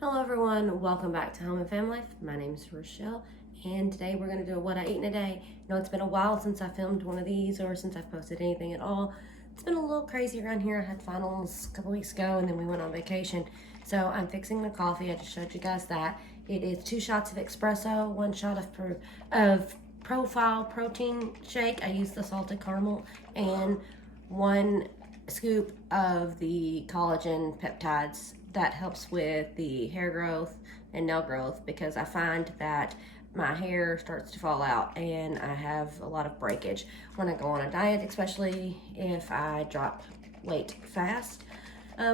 Hello everyone, welcome back to Home and Family Life. My name is Rachelle, and today we're going to do what I eat in a day. It's been a while since I filmed one of these or since I've posted anything at all. It's been a little crazy around here. I had finals a couple weeks ago and then we went on vacation. So I'm fixing the coffee. I just showed you guys that. It is 2 shots of espresso, 1 shot of Profile protein shake. I use the salted caramel, and 1 scoop of the collagen peptides that helps with the hair growth and nail growth, because I find that my hair starts to fall out and I have a lot of breakage when I go on a diet, especially if I drop weight fast,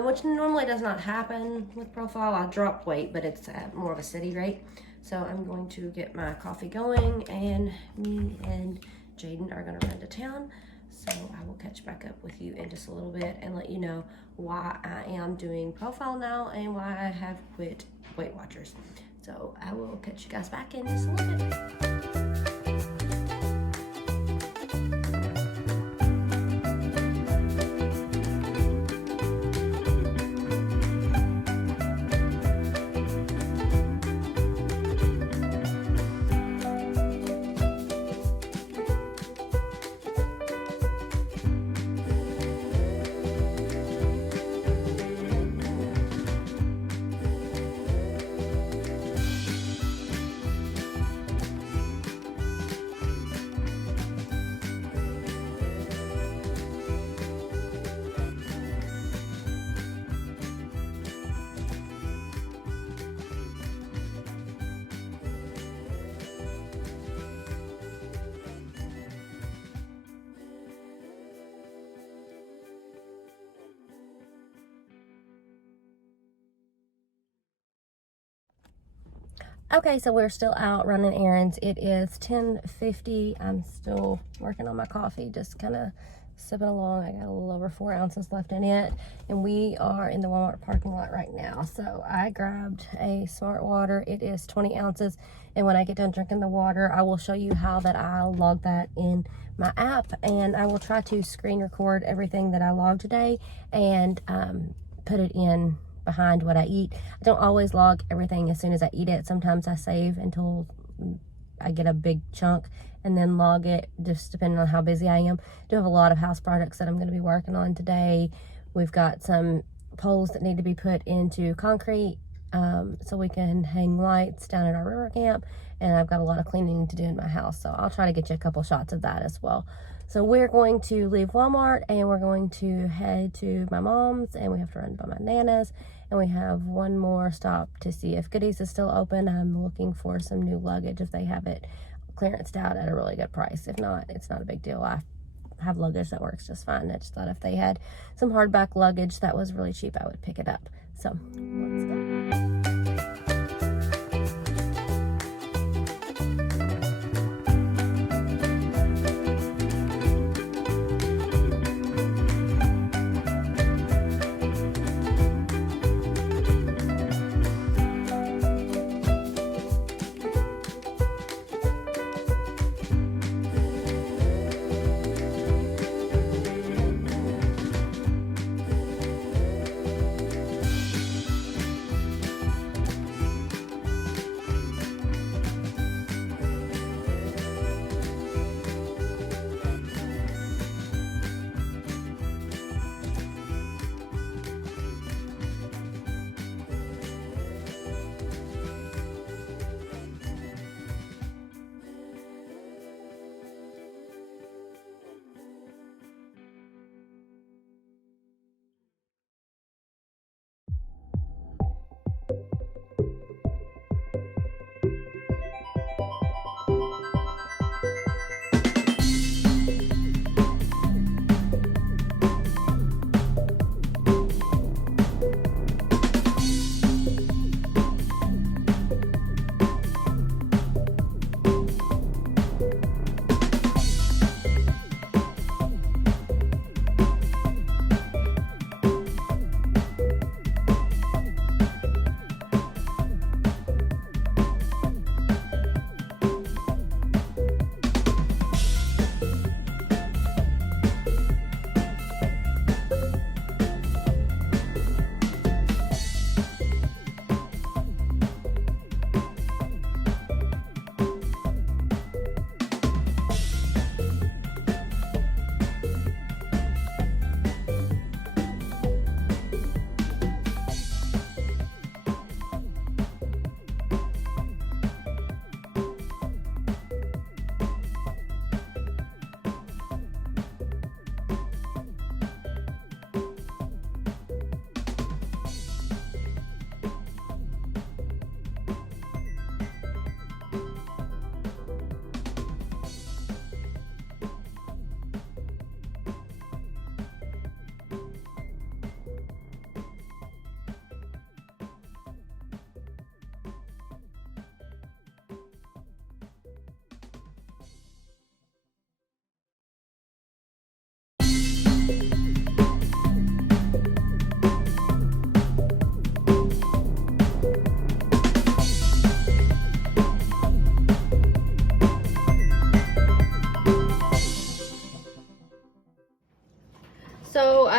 which normally does not happen with Profile. I drop weight, but it's at more of a steady rate. So I'm going to get my coffee going, and me and Jaden are going to run to town. So I will catch back up with you in just a little bit and let you know why I am doing Profile now and why I have quit Weight Watchers. So I will catch you guys back in just a little bit. Okay, so we're still out running errands. It is 10:50. I'm still working on my coffee, just kind of sipping along. I got a little over 4 ounces left in it, and we are in the Walmart parking lot right now. So I grabbed a Smart Water. It is 20 ounces, and when I get done drinking the water, I will show you how that I'll log that in my app, and I will try to screen record everything that I logged today and put it in behind what I eat. I don't always log everything as soon as I eat it. Sometimes I save until I get a big chunk and then log it, just depending on how busy I am. I do have a lot of house projects that I'm going to be working on today. We've got some poles that need to be put into concrete so we can hang lights down at our river camp, and I've got a lot of cleaning to do in my house, so I'll try to get you a couple shots of that as well. So we're going to leave Walmart and we're going to head to my mom's, and we have to run by my Nana's, and we have one more stop to see if Goodies is still open. I'm looking for some new luggage if they have it clearanced out at a really good price. If not, it's not a big deal. I have luggage that works just fine. I just thought if they had some hardback luggage that was really cheap, I would pick it up. So let's go.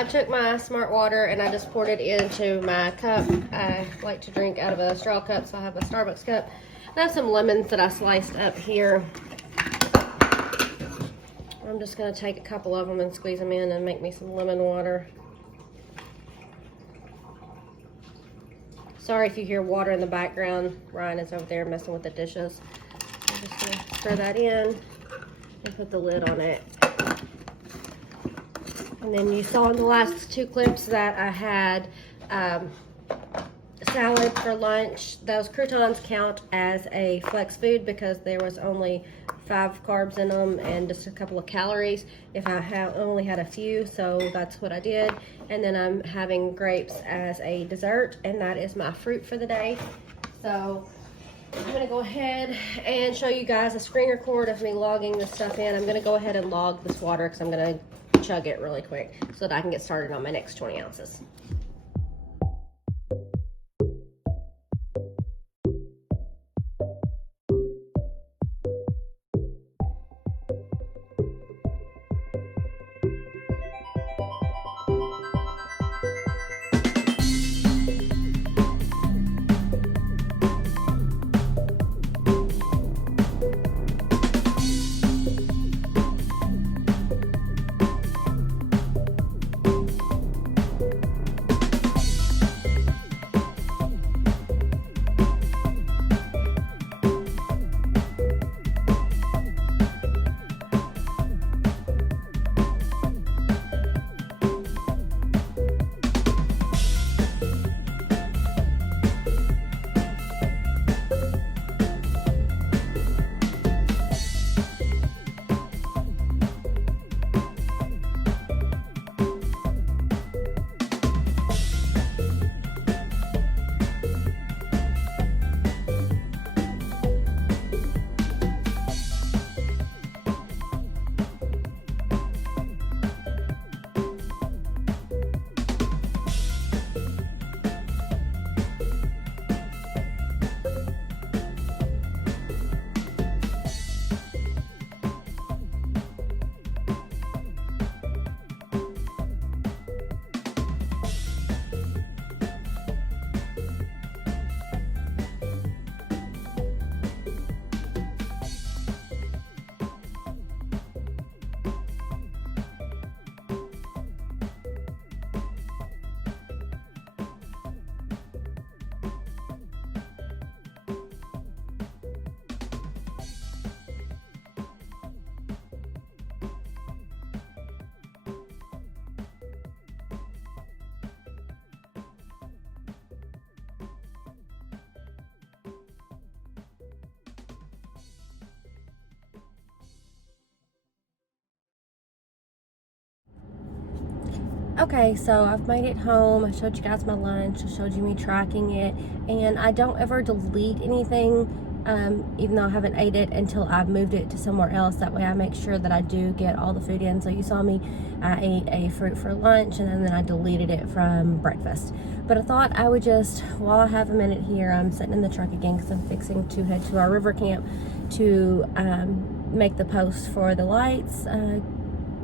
took my Smart Water and I just poured it into my cup. I like to drink out of a straw cup, so I have a Starbucks cup. I have some lemons that I sliced up here. I'm just gonna take a couple of them and squeeze them in and make me some lemon water. Sorry if you hear water in the background. Ryan is over there messing with the dishes. I'm just gonna stir that in and put the lid on it. And then you saw in the last two clips that I had salad for lunch. Those croutons count as a flex food because there was only 5 carbs in them and just a couple of calories if I only had a few, so that's what I did. And then I'm having grapes as a dessert, and that is my fruit for the day. So I'm gonna go ahead and show you guys a screen record of me logging this stuff in. I'm gonna go ahead and log this water because I'm gonna chug it really quick so that I can get started on my next 20 ounces. Okay, so I've made it home. I showed you guys my lunch. I showed you me tracking it. And I don't ever delete anything, even though I haven't ate it, until I've moved it to somewhere else. That way I make sure that I do get all the food in. So you saw me, I ate a fruit for lunch, and then I deleted it from breakfast. But I thought I would just, while I have a minute here, I'm sitting in the truck again because I'm fixing to head to our river camp to make the post for the lights.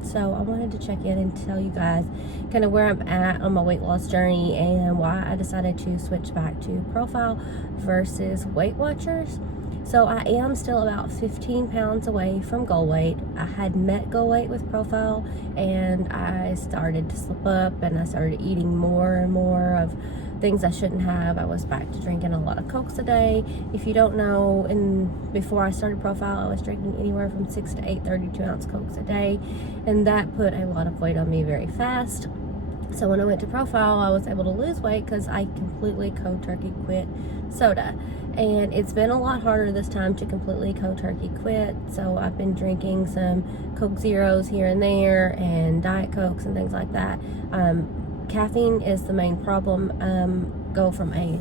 So I wanted to check in and tell you guys kind of where I'm at on my weight loss journey and why I decided to switch back to Profile versus Weight Watchers. So I am still about 15 pounds away from goal weight. I had met goal weight with Profile, and I started to slip up and I started eating more and more of things I shouldn't have. I was back to drinking a lot of Cokes a day. If you don't know, before I started Profile, I was drinking anywhere from 6 to 8 32-ounce Cokes a day, and that put a lot of weight on me very fast. So when I went to Profile, I was able to lose weight because I completely cold turkey quit soda. And it's been a lot harder this time to completely cold turkey quit. So I've been drinking some Coke Zeros here and there and Diet Cokes and things like that. Caffeine is the main problem. Go from a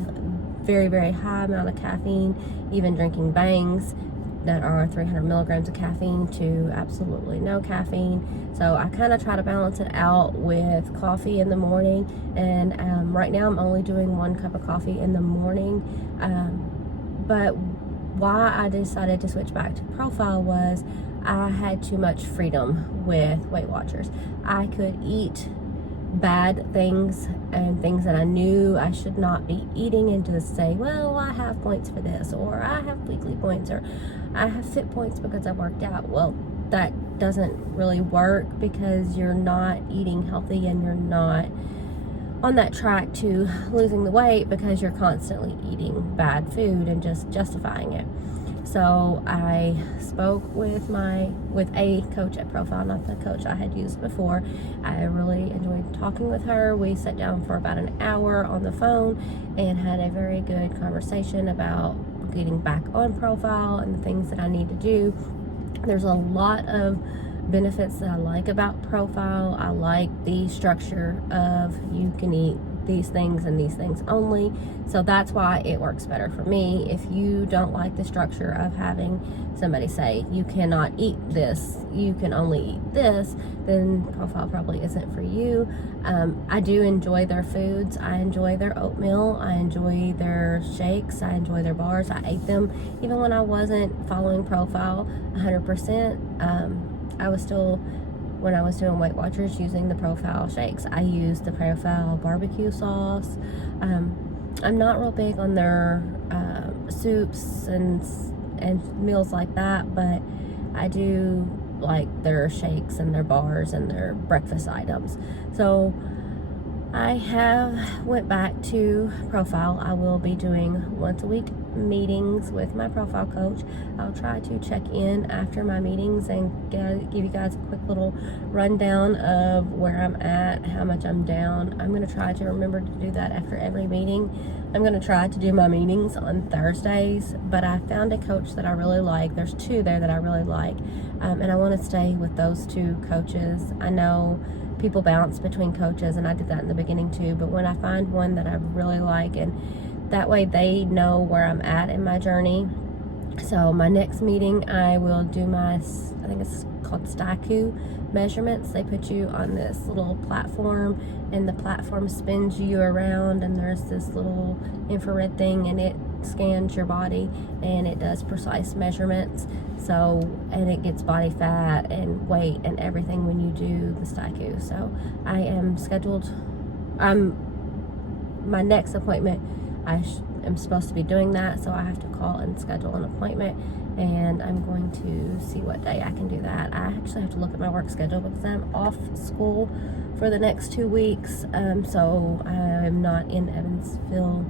very, very high amount of caffeine, even drinking Bangs that are 300 milligrams of caffeine, to absolutely no caffeine. So I kind of try to balance it out with coffee in the morning, and right now I'm only doing 1 cup of coffee in the morning. But why I decided to switch back to Profile was I had too much freedom with Weight Watchers. I could eat bad things and things that I knew I should not be eating, and just say, well, I have points for this, or I have weekly points, or I have fit points because I worked out. Well, that doesn't really work, because you're not eating healthy and you're not on that track to losing the weight, because you're constantly eating bad food and just justifying it. So I spoke with a coach at Profile, not the coach I had used before. I really enjoyed talking with her. We sat down for about an hour on the phone and had a very good conversation about getting back on Profile and the things that I need to do. There's a lot of benefits that I like about Profile. I like the structure of you can eat these things and these things only. So that's why it works better for me. If you don't like the structure of having somebody say you cannot eat this, you can only eat this, then Profile probably isn't for you. I do enjoy their foods. I enjoy their oatmeal. I enjoy their shakes. I enjoy their bars. I ate them even when I wasn't following Profile 100%. I was still, when I was doing Weight Watchers, using the Profile shakes. I used the Profile barbecue sauce. I'm not real big on their soups and meals like that, but I do like their shakes and their bars and their breakfast items. So I have went back to Profile. I will be doing once a week meetings with my Profile coach. I'll try to check in after my meetings and give you guys a quick little rundown of where I'm at, how much I'm down. I'm going to try to remember to do that after every meeting. I'm going to try to do my meetings on Thursdays, but I found a coach that I really like. There's two there that I really like, and I want to stay with those two coaches. I know people bounce between coaches, and I did that in the beginning too, but when I find one that I really like, and that way they know where I'm at in my journey. So my next meeting, I will do my, I think it's called Staiku measurements. They put you on this little platform, and the platform spins you around, and there's this little infrared thing, and it scans your body, and it does precise measurements. So, and it gets body fat and weight and everything when you do the Staiku. So I am scheduled, my next appointment, I am supposed to be doing that, so I have to call and schedule an appointment, and I'm going to see what day I can do that. I actually have to look at my work schedule because I'm off school for the next 2 weeks, so I'm not in Evansville,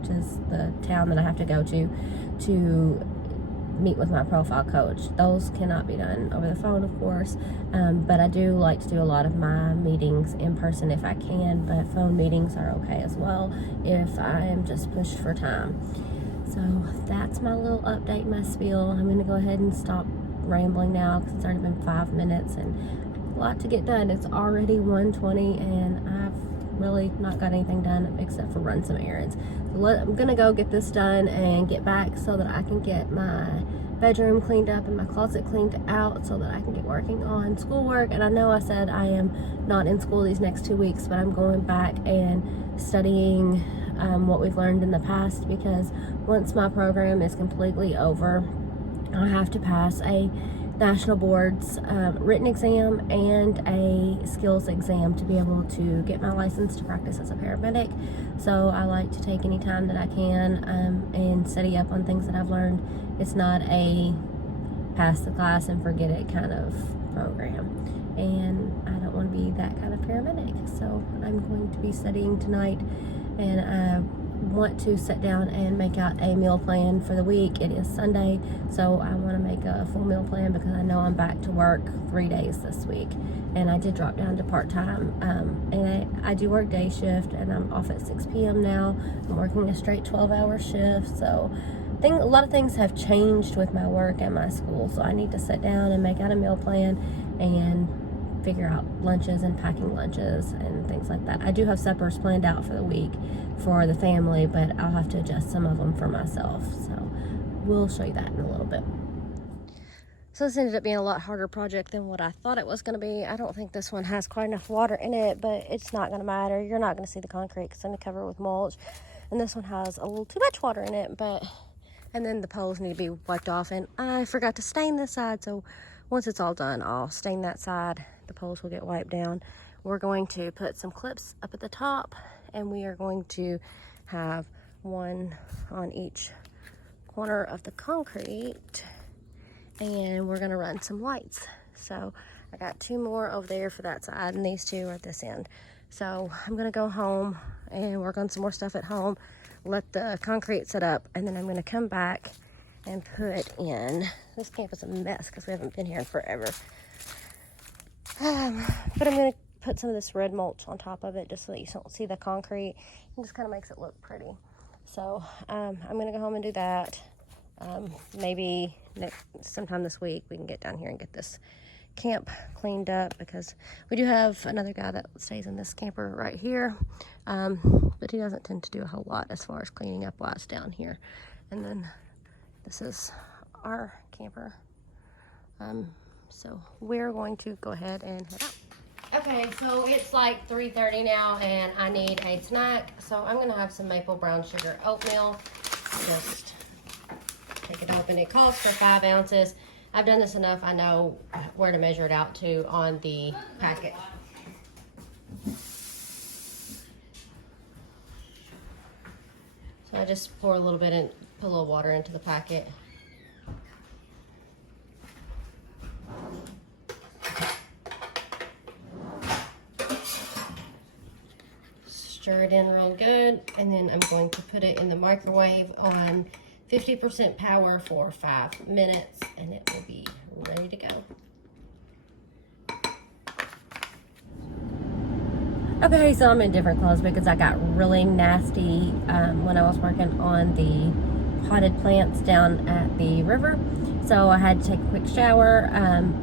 which is the town that I have to go to meet with my Profile coach. Those cannot be done over the phone, of course, but I do like to do a lot of my meetings in person if I can, but phone meetings are okay as well if I am just pushed for time. So that's my little update, my spiel. I'm going to go ahead and stop rambling now because it's already been 5 minutes and a lot to get done. It's already 1:20 and I've really not got anything done except for run some errands. So I'm gonna go get this done and get back so that I can get my bedroom cleaned up and my closet cleaned out so that I can get working on schoolwork. And I know I said I am not in school these next 2 weeks, but I'm going back and studying what we've learned in the past, because once my program is completely over, I have to pass a national board's written exam and a skills exam to be able to get my license to practice as a paramedic. So I like to take any time that I can and study up on things that I've learned. It's not a pass the class and forget it kind of program, and I don't want to be that kind of paramedic. So I'm going to be studying tonight, and I want to sit down and make out a meal plan for the week. It is Sunday, so I want to make a full meal plan because I know I'm back to work 3 days this week, and I did drop down to part-time, and I do work day shift, and I'm off at 6 p.m. now. I'm working a straight 12-hour shift, so a lot of things have changed with my work and my school, so I need to sit down and make out a meal plan and figure out lunches and packing lunches and things like that. I do have suppers planned out for the week for the family, but I'll have to adjust some of them for myself, so we'll show you that in a little bit. So this ended up being a lot harder project than what I thought it was going to be. I don't think this one has quite enough water in it, but it's not going to matter. You're not going to see the concrete because I'm going to cover it with mulch, and this one has a little too much water in it, and then the poles need to be wiped off, and I forgot to stain this side, so once it's all done, I'll stain that side. The poles will get wiped down. we're going to put some clips up at the top, and we are going to have one on each corner of the concrete, and we're gonna run some lights. So I got 2 more over there for that side, and these 2 are at this end. So I'm gonna go home and work on some more stuff at home, let the concrete set up, and then I'm gonna come back and put in, this camp is a mess because we haven't been here in forever. But I'm gonna put some of this red mulch on top of it just so that you don't see the concrete. It just kind of makes it look pretty. So I'm gonna go home and do that. Maybe sometime this week we can get down here and get this camp cleaned up, because we do have another guy that stays in this camper right here, but he doesn't tend to do a whole lot as far as cleaning up wise down here. And then this is our camper. So we're going to go ahead and head out. Okay, so it's like 3:30 now, and I need a snack. So I'm gonna have some maple brown sugar oatmeal. Just take it open. It calls for 5 ounces. I've done this enough. I know where to measure it out to on the packet. So I just pour a little bit and put a little water into the packet. Stir it in real good, and then I'm going to put it in the microwave on 50% power for 5 minutes, and it will be ready to go. Okay, so I'm in different clothes because I got really nasty when I was working on the potted plants down at the river. So I had to take a quick shower.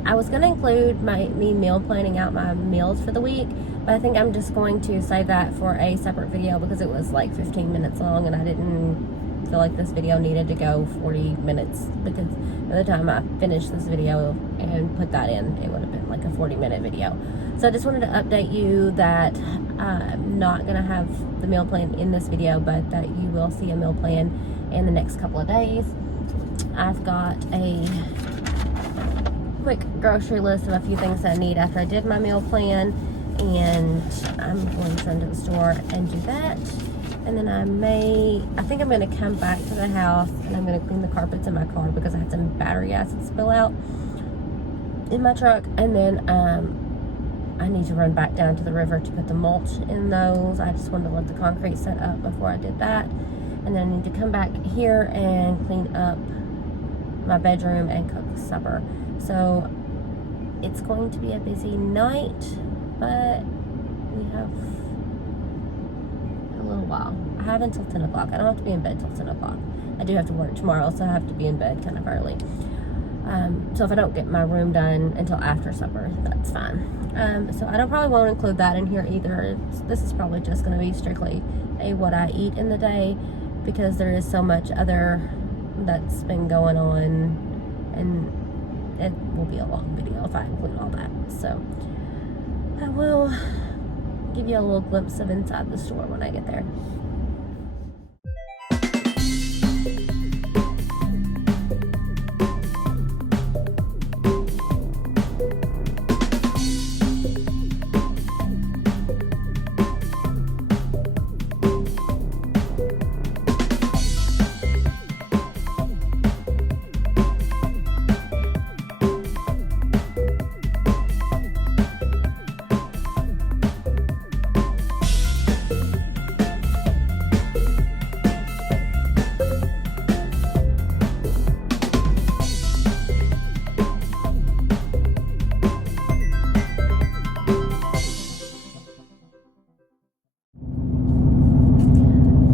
I was going to include me meal planning out my meals for the week, but I think I'm just going to save that for a separate video because it was like 15 minutes long, and I didn't feel like this video needed to go 40 minutes, because by the time I finished this video and put that in, it would have been like a 40-minute video. So I just wanted to update you that I'm not going to have the meal plan in this video, but that you will see a meal plan in the next couple of days. I've got a quick grocery list of a few things that I need after I did my meal plan, and I'm going to run to the store and do that. And then I think I'm going to come back to the house, and I'm going to clean the carpets in my car because I had some battery acid spill out in my truck. And then I need to run back down to the river to put the mulch in those. I just wanted to let the concrete set up before I did that. And then I need to come back here and clean up my bedroom and cook supper. So it's going to be a busy night, but we have a little while. I have until 10 o'clock. I don't have to be in bed till 10 o'clock. I do have to work tomorrow, so I have to be in bed kind of early. So if I don't get my room done until after supper, that's fine. So I probably won't include that in here either. This is probably just going to be strictly what I eat in the day, because there is so much other that's been going on, and it will be a long video if I include all that. So I will give you a little glimpse of inside the store when I get there.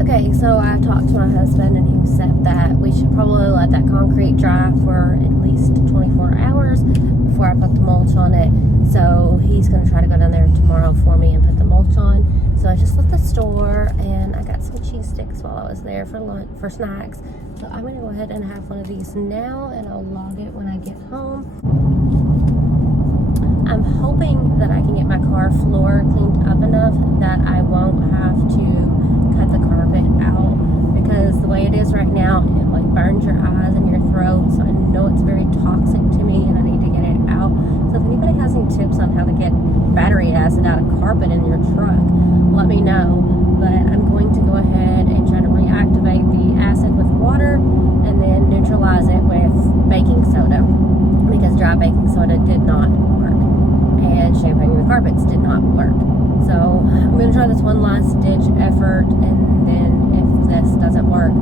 Okay, so I talked to my husband, and he said that we should probably let that concrete dry for at least 24 hours before I put the mulch on it. So he's going to try to go down there tomorrow for me and put the mulch on. So I just left the store, and I got some cheese sticks while I was there for lunch, for snacks. So I'm going to go ahead and have one of these now, and I'll log it when I get home. I'm hoping that I can get my car floor cleaned up enough that I won't have to cut the carpet out, because the way it is right now, it like burns your eyes and your throat. So I know it's very toxic to me, and I need to get it out. So if anybody has any tips on how to get battery acid out of carpet in your truck, let me know. But I'm going to go ahead and try to reactivate the acid with water and then neutralize it with baking soda, because dry baking soda did not work and shampooing the carpets did not work. So I'm going to try this one last ditch effort, and then if this doesn't work,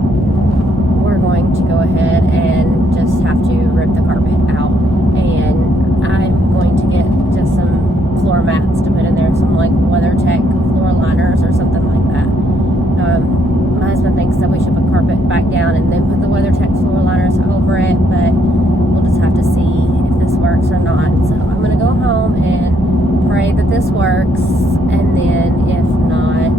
we're going to go ahead and just have to rip the carpet out. And I'm going to get just some floor mats to put in there, some like WeatherTech floor liners or something like that. My husband thinks that we should put carpet back down and then put the WeatherTech floor liners over it, but we'll just have to see if this works or not. So I'm going to go home and pray that this works, and then if not,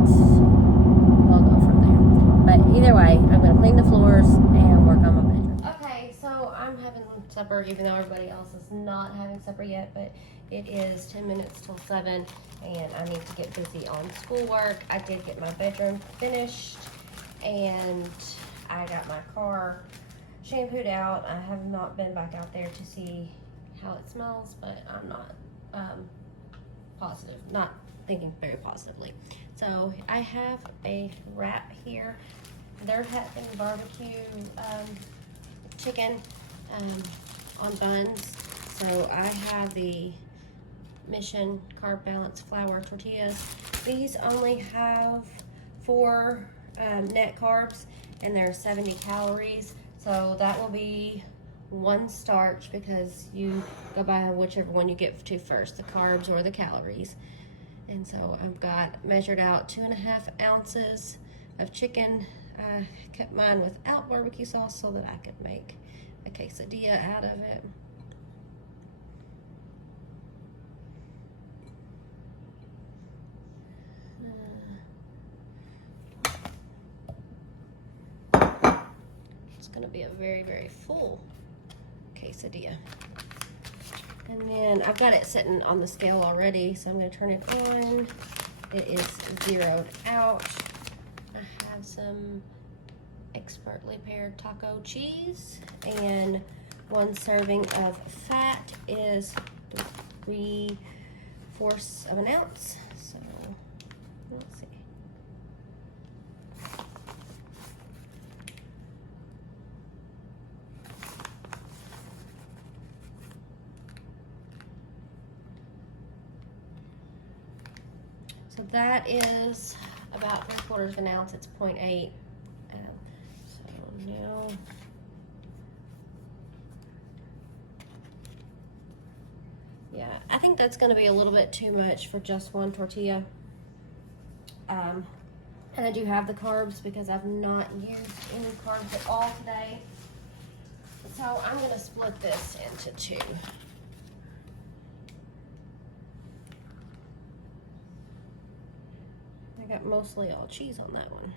we'll go from there. But either way, I'm going to clean the floors and work on my bedroom. Okay, so I'm having supper, even though everybody else is not having supper yet, but it is 10 minutes till 7, and I need to get busy on schoolwork. I did get my bedroom finished, and I got my car shampooed out. I have not been back out there to see how it smells, but I'm not positive, not thinking very positively. So I have a wrap here. There have been barbecue chicken on buns. So I have the Mission Carb Balance Flour Tortillas. These only have 4 net carbs, and they're 70 calories. So that will be 1 starch, because you go by whichever one you get to first, the carbs or the calories. And so I've got measured out 2.5 ounces of chicken. I kept mine without barbecue sauce so that I could make a quesadilla out of it. It's gonna be a very, very full quesadilla. And then I've got it sitting on the scale already, so I'm gonna turn it on. It is zeroed out. I have some expertly pared taco cheese, and 1 serving of fat is 3/4 of an ounce. So let's see. So that is about 3/4 of an ounce. It's 0.8. So now yeah, I think that's going to be a little bit too much for just 1 tortilla. And I do have the carbs because I've not used any carbs at all today. So I'm going to split this into 2. I got mostly all cheese on that one.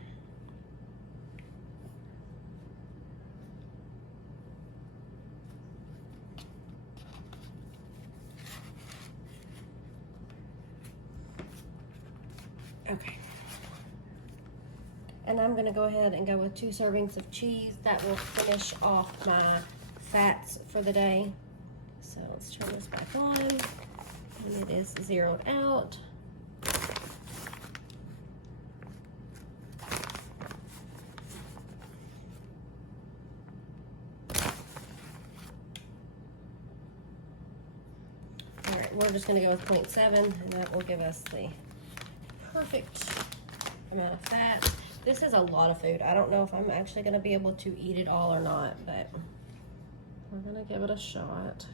Okay. And I'm gonna go ahead and go with 2 servings of cheese. That will finish off my fats for the day. So let's turn this back on. And it is zeroed out. We're just going to go with 0.7, and that will give us the perfect amount of fat. This is a lot of food. I don't know if I'm actually going to be able to eat it all or not, but we're going to give it a shot.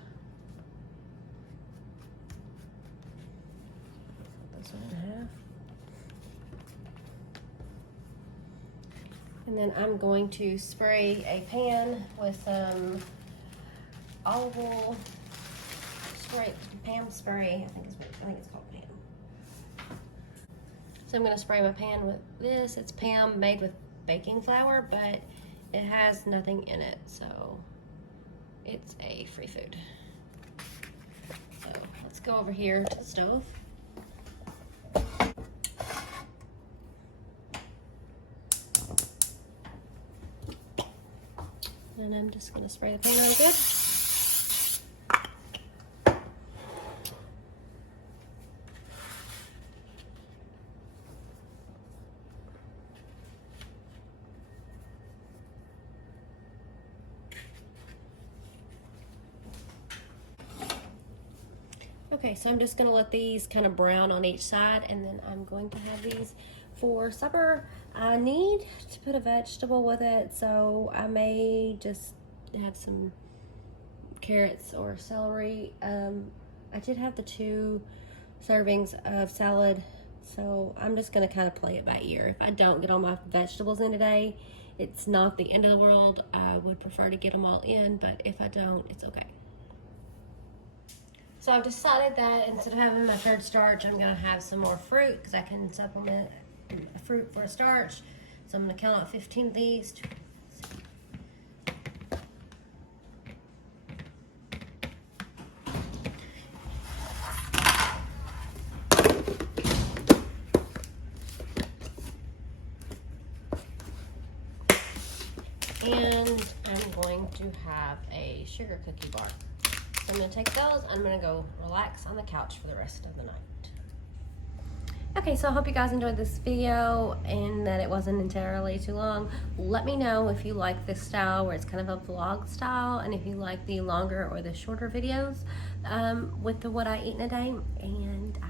Put this one in half. And then I'm going to spray a pan with some olive oil. Pam spray, I think it's called Pam. So I'm going to spray my pan with this. It's Pam made with baking flour, but it has nothing in it, so it's a free food. So let's go over here to the stove. And I'm just going to spray the pan on good. Okay, so I'm just gonna let these kind of brown on each side, and then I'm going to have these for supper. I need to put a vegetable with it, so I may just have some carrots or celery. I did have the 2 servings of salad, so I'm just gonna kind of play it by ear. If I don't get all my vegetables in today, it's not the end of the world. I would prefer to get them all in, but if I don't, it's okay. So I've decided that instead of having my 3rd starch, I'm gonna have some more fruit because I can supplement fruit for a starch. So I'm gonna count out 15 of these. And I'm going to have a sugar cookie bar. So I'm gonna take those, I'm gonna go relax on the couch for the rest of the night. Okay, so I hope you guys enjoyed this video and that it wasn't entirely too long. Let me know if you like this style where it's kind of a vlog style, and if you like the longer or the shorter videos with what I eat in a day, and I